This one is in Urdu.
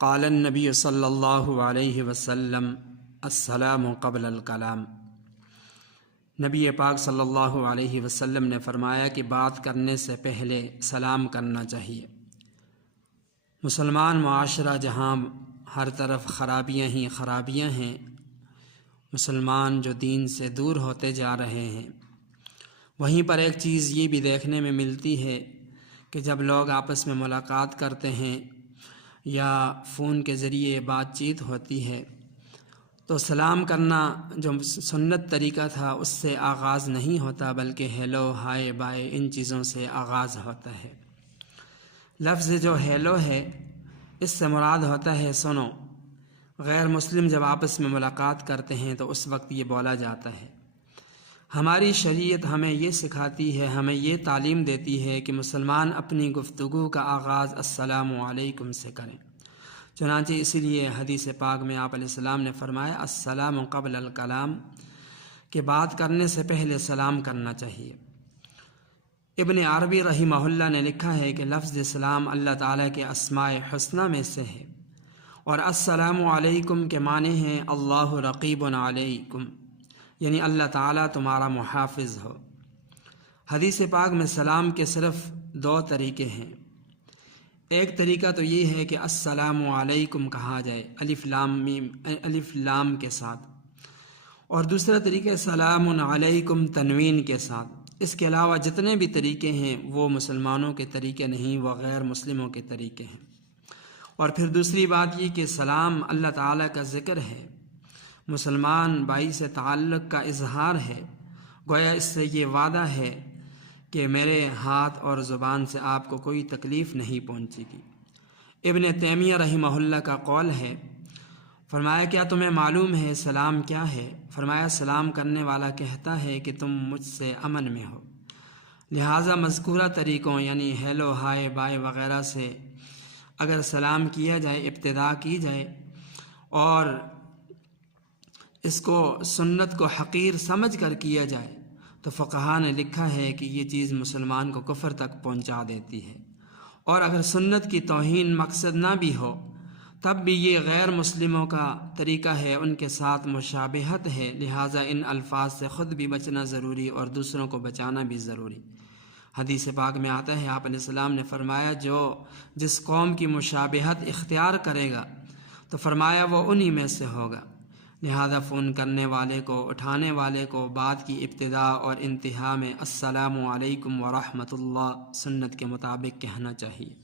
قال النبی صلی اللہ علیہ وسلم السلام قبل الکلام۔ نبی پاک صلی اللہ علیہ وسلم نے فرمایا کہ بات کرنے سے پہلے سلام کرنا چاہیے۔ مسلمان معاشرہ جہاں ہر طرف خرابیاں ہی خرابیاں ہیں، مسلمان جو دین سے دور ہوتے جا رہے ہیں، وہیں پر ایک چیز یہ بھی دیکھنے میں ملتی ہے کہ جب لوگ آپس میں ملاقات کرتے ہیں یا فون کے ذریعے بات چیت ہوتی ہے تو سلام کرنا جو سنت طریقہ تھا اس سے آغاز نہیں ہوتا، بلکہ ہیلو، ہائے، بائے، ان چیزوں سے آغاز ہوتا ہے۔ لفظ جو ہیلو ہے اس سے مراد ہوتا ہے سنو۔ غیر مسلم جب آپس میں ملاقات کرتے ہیں تو اس وقت یہ بولا جاتا ہے۔ ہماری شریعت ہمیں یہ سکھاتی ہے، ہمیں یہ تعلیم دیتی ہے کہ مسلمان اپنی گفتگو کا آغاز السلام علیکم سے کریں۔ چنانچہ اسی لیے حدیث پاک میں آپ علیہ السلام نے فرمایا السلام قبل الکلام، کہ بات کرنے سے پہلے سلام کرنا چاہیے۔ ابن عربی رحمہ اللہ نے لکھا ہے کہ لفظ سلام اللہ تعالیٰ کے اسماء حسنہ میں سے ہے، اور السلام علیکم کے معنی ہیں اللہ رقیب علیکم، یعنی اللہ تعالیٰ تمہارا محافظ ہو۔ حدیث پاک میں سلام کے صرف دو طریقے ہیں۔ ایک طریقہ تو یہ ہے کہ السلام علیکم کہا جائے الف لام میم، الف لام کے ساتھ، اور دوسرا طریقہ سلام علیکم تنوین کے ساتھ۔ اس کے علاوہ جتنے بھی طریقے ہیں وہ مسلمانوں کے طریقے نہیں، وہ غیر مسلموں کے طریقے ہیں۔ اور پھر دوسری بات یہ کہ سلام اللہ تعالیٰ کا ذکر ہے، مسلمان بھائی سے تعلق کا اظہار ہے، گویا اس سے یہ وعدہ ہے کہ میرے ہاتھ اور زبان سے آپ کو کوئی تکلیف نہیں پہنچے گی۔ ابن تیمیہ رحمہ اللہ کا قول ہے، فرمایا کیا تمہیں معلوم ہے سلام کیا ہے؟ فرمایا سلام کرنے والا کہتا ہے کہ تم مجھ سے امن میں ہو۔ لہٰذا مذکورہ طریقوں یعنی ہیلو، ہائے، بائے وغیرہ سے اگر سلام کیا جائے، ابتدا کی جائے اور اس کو سنت کو حقیر سمجھ کر کیا جائے تو فقہا نے لکھا ہے کہ یہ چیز مسلمان کو کفر تک پہنچا دیتی ہے۔ اور اگر سنت کی توہین مقصد نہ بھی ہو تب بھی یہ غیر مسلموں کا طریقہ ہے، ان کے ساتھ مشابہت ہے، لہٰذا ان الفاظ سے خود بھی بچنا ضروری اور دوسروں کو بچانا بھی ضروری۔ حدیث پاک میں آتا ہے آپ علیہ السلام نے فرمایا جس قوم کی مشابہت اختیار کرے گا تو فرمایا وہ انہی میں سے ہوگا۔ لہذا فون کرنے والے کو، اٹھانے والے کو بات کی ابتدا اور انتہا میں السلام علیکم ورحمۃ اللہ سنت کے مطابق کہنا چاہیے۔